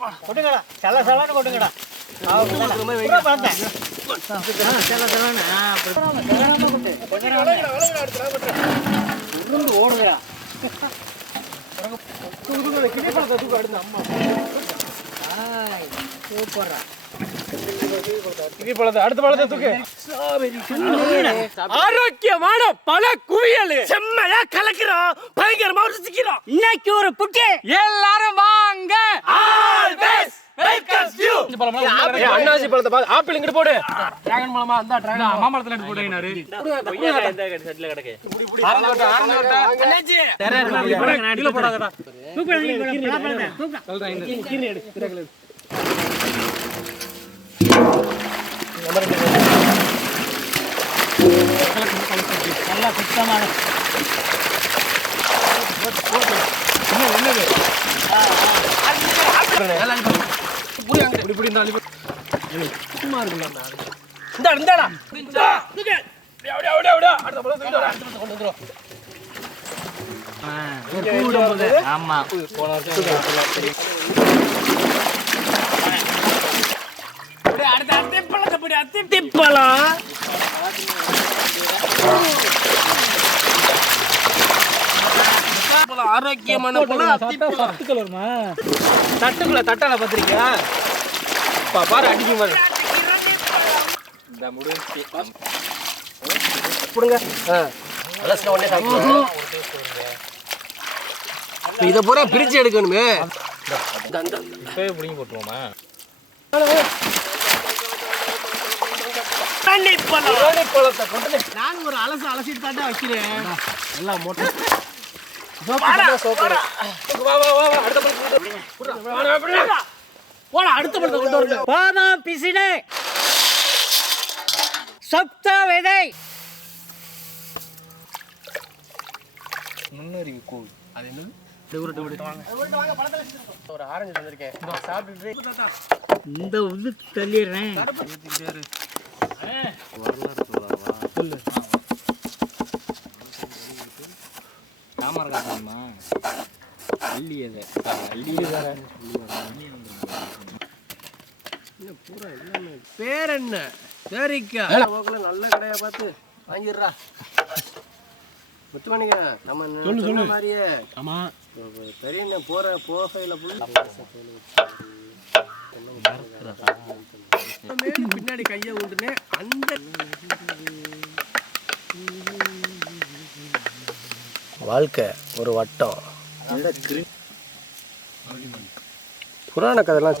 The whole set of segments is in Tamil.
கொட்டுங்கடா, சலசலன்னு கொட்டுங்கடா. ஓடுங்கடா. அடுத்த பழத்தை தூக்கு. ஆரோக்கியமான பல குவியல் செம்மையா கலக்கிறோம், பயங்கரமா ருசிக்கிறோம். இன்னைக்கு ஒரு புட்டி எல்லாரும் வாங்க. அண்ணாச்சி பழத்தை பாத்து ஆப்பிள் இங்கிட்டு போடு. டிராகன் பழமா அந்த டிராகன் மாமரத்துல எடுத்து போடுறாரு. செட்ல கிடக்கு. அண்ணாச்சி கீழ போடாதடா. தூக்கு தூக்கு. சொல்றேன் இந்த கீரை எடு. கீரை நல்லா சுத்தமான ஆரோக்கியமான தட்டுக்குள்ள தட்டால பத்திரிக்கா பாரு அடிக்கும் பாரு. இதை பூரா பிரிச்சு எடுக்கணுமே. பிடிங்கி போட்டுருவோமா? நான் ஒரு அலசிட்டு தாண்டா வைக்கிறேன். எல்லாம் மோட்டை பாதாம் பிசினே சப்தா விதை நுண்ணறிவு கோல். அது என்னது? ஒரு ஆரஞ்சு தந்திருக்கேன், சாப்பிட்டு இந்த உள்ள தள்ளிடுறேன். பேர் என்ன? சரிக்கா நல்ல கடையா பார்த்து வாங்கிடுறா. முத்துமணிங்க நம்ம சொன்ன மாதிரியே பெரிய போற போகையில பின்னாடி கையை விட்டுனே அந்த வாழ்க்கை ஒரு வட்டம். புராண கதைலாம்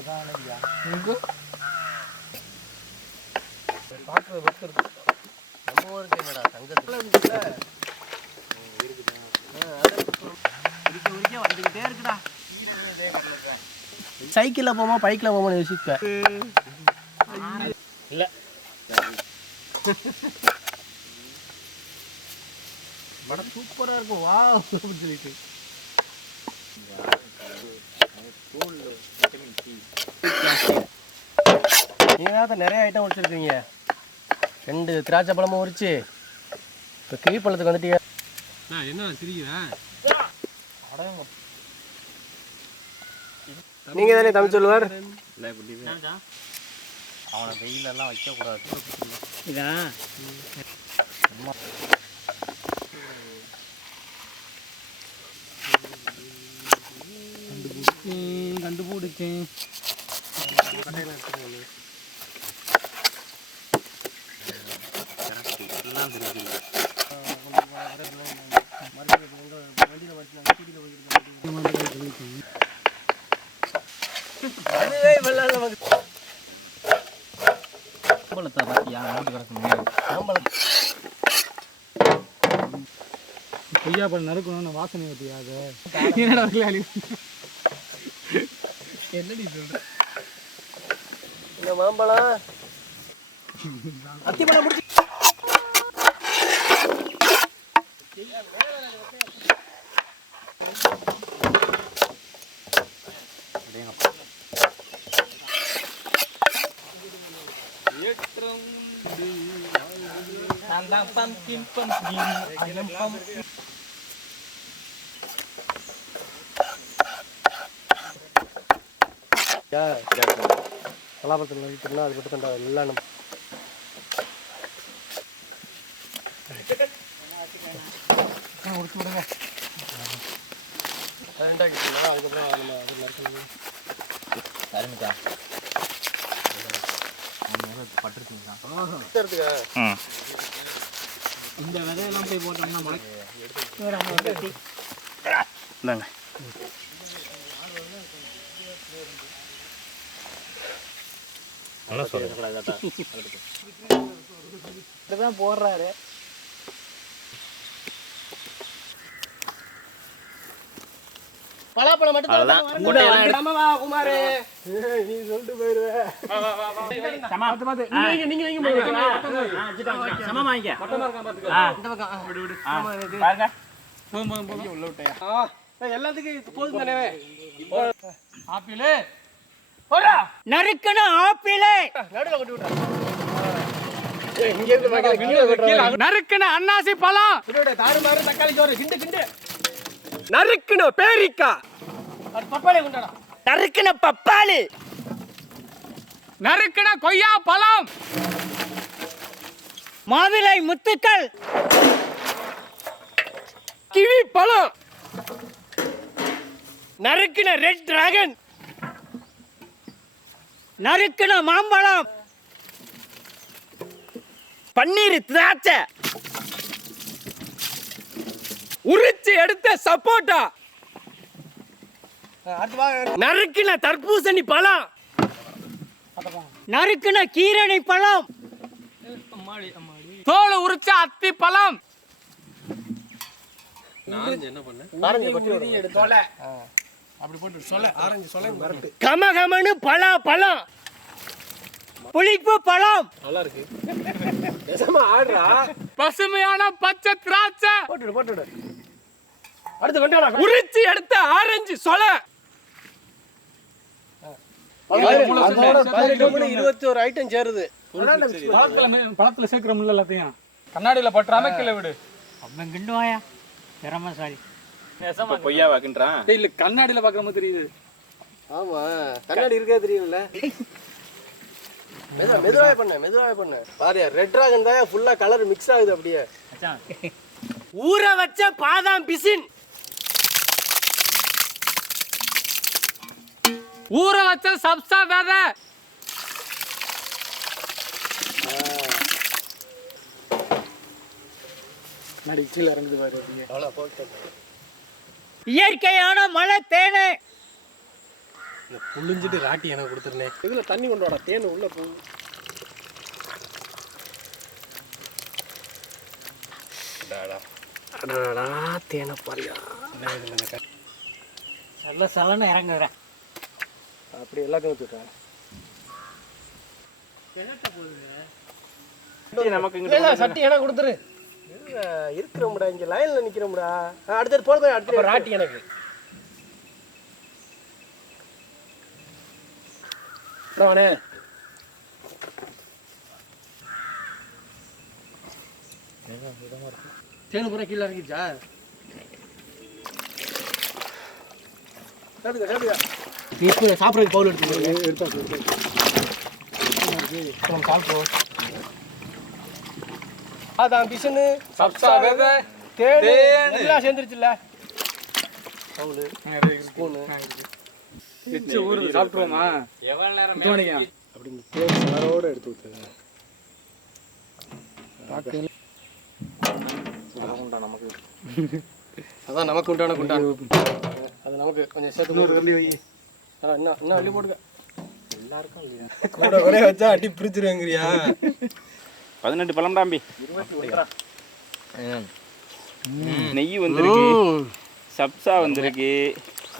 சைக்கிள்ல போமா பைக்ல போமா யோசிப்பேன். இல்ல படம் சூப்பரா இருக்கும். வா அப்படின்னு சொல்லிட்டு நீங்க நிறைய ஐட்டம் உரிச்சிருக்கீங்க. 2 திராட்சை பழமும் உரிச்சு இப்போ கிவி பழத்துக்கு வந்துட்டீங்க. என்ன சிரிக்கிறேன்? நீங்க தானே தமிழ் சொல்லுவார். அவனை வெயிலெல்லாம் வைக்கக்கூடாது. இதா கண்டுபிடிச்சேன். பொய்யா பண்ண நறுக்கணும்னு வாசனை வத்தியாது. என்னடி சொல்ற? இந்த மாம்பழம் அத்திப்பழம் பிடிச்சி pumpkin ayam pumpkin. பலாப்பழத்தில் நறுக்கிட்டோம்னா அது மட்டும் தண்டா எல்லாம் நம்ம உடுத்து விடுங்க. அதுக்கப்புறம் நம்ம அது நறுக்கணும். சரிங்கக்கா இந்த விதையெல்லாம் போய் போட்டோம்னா முளை இந்தாங்க. தான் போடுறாரு. பலாப்பழம் மட்டும் குமாரு நீ சொல்லிட்டு போயிருவே. எல்லாத்துக்கும் போதும் தானே. ஆப்பிள் நறுக்கன ஆப்பிள் நறுக்கன அன்னாசி பழம் தாறுமாறு தக்காளி சோறு கிண்டு கிண்டு நறுக்கன பேரிக்காய் பப்பாளி கொண்டாடா நறுக்கன பப்பாளி நறுக்கன கொய்யா பழம் மாதுளை முத்துக்கள் கிவி பழம் நறுக்கன ரெட் டிராகன் நறுக்கன மாம்பழம் பன்னீர் திராட்சை உரிச்சு எடுத்த சப்போட்டா நறுக்கின தர்பூசணி பழம் நறுக்கன கீரணி பழம் தோல் உரிச்ச அத்தி பழம் கமகமனு பலா பழம் புளிப்பு பழம் நல்லா இருக்கு. பசுமையான பச்சை திராட்சை போட்டு அடுத்து கொண்டாடா உரிச்சி எடுத்த ஆரஞ்சு சொல 21 ஐட்டம் சேருது. பழத்துல சேர்க்கிறோம்ல எல்லாத்தையும் கண்ணாடியில பற்றாம கீழே விடு. அவன் கிண்டுவாயா திறமசாலி பொய்யா வாக்குன்றான். இல்ல கண்ணாடியில பாக்குற மாதிரி தெரியுது. ஆமா கண்ணாடி இருக்கே தெரியல. மெதுவாக பண்ண பாரு ரெட் டிராகன் தான் ஃபுல்லா கலர் மிக்ஸ் ஆகுது அப்படியே. ஊற வச்ச பாதாம் பிசின் ஊற வச்ச சப்சா விதை கீழே இறங்குது பாரு. இயற்கையான மழை தேனே புளிஞ்சிட்டு ராட்டி எனக்கு கொடுத்துருந்தேன். இதுல தண்ணி கொண்டு வாடா தேன் உள்ள போ. தேனை பாரியா நல்ல சலனை இறங்குறேன். அப்படி எல்லாத்தையும் வச்சுருக்கேன். சட்டி எனக்கு கொடுத்துரு. இருக்கிறோம்டா இங்க லைன்ல நிக்கிறோம்டா. அடுத்தது போடுங்க. அடுத்த ராட்டி எனக்கு தேனு பூரா கீழே இறங்கிச்சா? இப்போ சாப்பிட்றதுக்கு பவுல் எடுத்து சாப்பிடுவோம். அதான் பிசனு சப்சா விதை தேன் எல்லாம் சேர்ந்துருச்சுல்ல. பவுல் ஸ்பூனு வச்சு ஊறுது. சாப்பிட்டுருவோமா? எவ்வளவு நேரம் அப்படி தேன் சாரோட எடுத்து ஊற்றுங்க. அதான் நமக்கு உண்டான குண்டான். அது நமக்கு கொஞ்சம் சேர்த்து அள்ளி வை. இன்னும் அள்ளி போடுங்க. எல்லாருக்கும் இல்லையா கூட ஒரே வச்சா அடி பிரிச்சிருவேங்கிறியா? 18 பழம்டாம்பி. நெய் வந்திருக்கு, சப்சா வந்திருக்கு.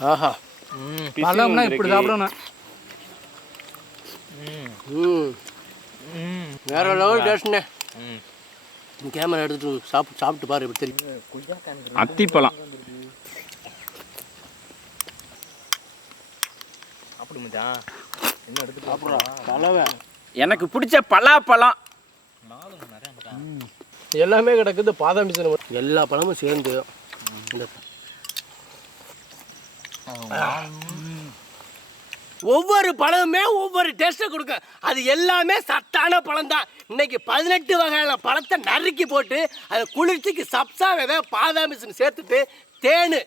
ஆஹா பழம்னா இப்படி சாப்பிடணும். வேற லெவல் டேஸ்ட்ண்ணே. கேமரா எடுத்துட்டு சாப்பிட்டு பாரு எப்படி தெரியும். அத்திப்பழம் எனக்கு பிடிச்ச பலாப்பழம் எல்லாமே கிடக்குது. பாதாம் பிசின் எல்லா பழமும் சேர்ந்து இந்த ஒவ்வொரு பழமுமே ஒவ்வொரு டேஸ்ட்டை கொடுக்கும். அது எல்லாமே சத்தான பழம் தான். இன்னைக்கு 18 வகையான பழத்தை நறுக்கி போட்டு அதை குளிர்ச்சிக்கு சப்சா விதை பாதாம் மிஷின் சேர்த்துட்டு தேன்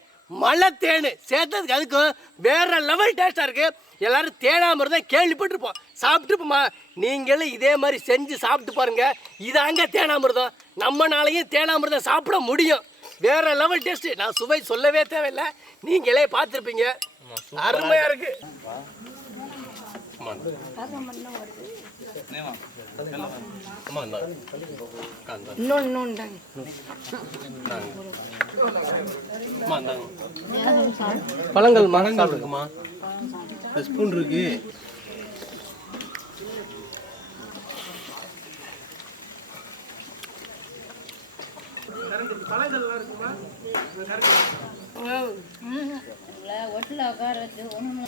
மலை தேன் சேர்த்ததுக்கு அதுக்கும் வேற லெவல் டேஸ்டாக இருக்குது. எல்லாரும் தேனாமிர்தம் கேள்விப்பட்டிருப்போம், சாப்பிட்டுப்போமா. நீங்களும் இதே மாதிரி செஞ்சு சாப்பிட்டு பாருங்க. இதாங்க தேனாமிர்தம். நம்மனாலையும் தேனாமிர்தம் சாப்பிட முடியும். வேற லெவல் டேஸ்ட். நான் சுவை சொல்லவே தேவையில்லை, நீங்களே பார்த்துருப்பீங்க. அருமையா இருக்கு. பழங்கள் மரம் சாப்பிடுமா? ஸ்பூன் இருக்கு. ஒட்டில் உட்கார வச்சு ஒன்று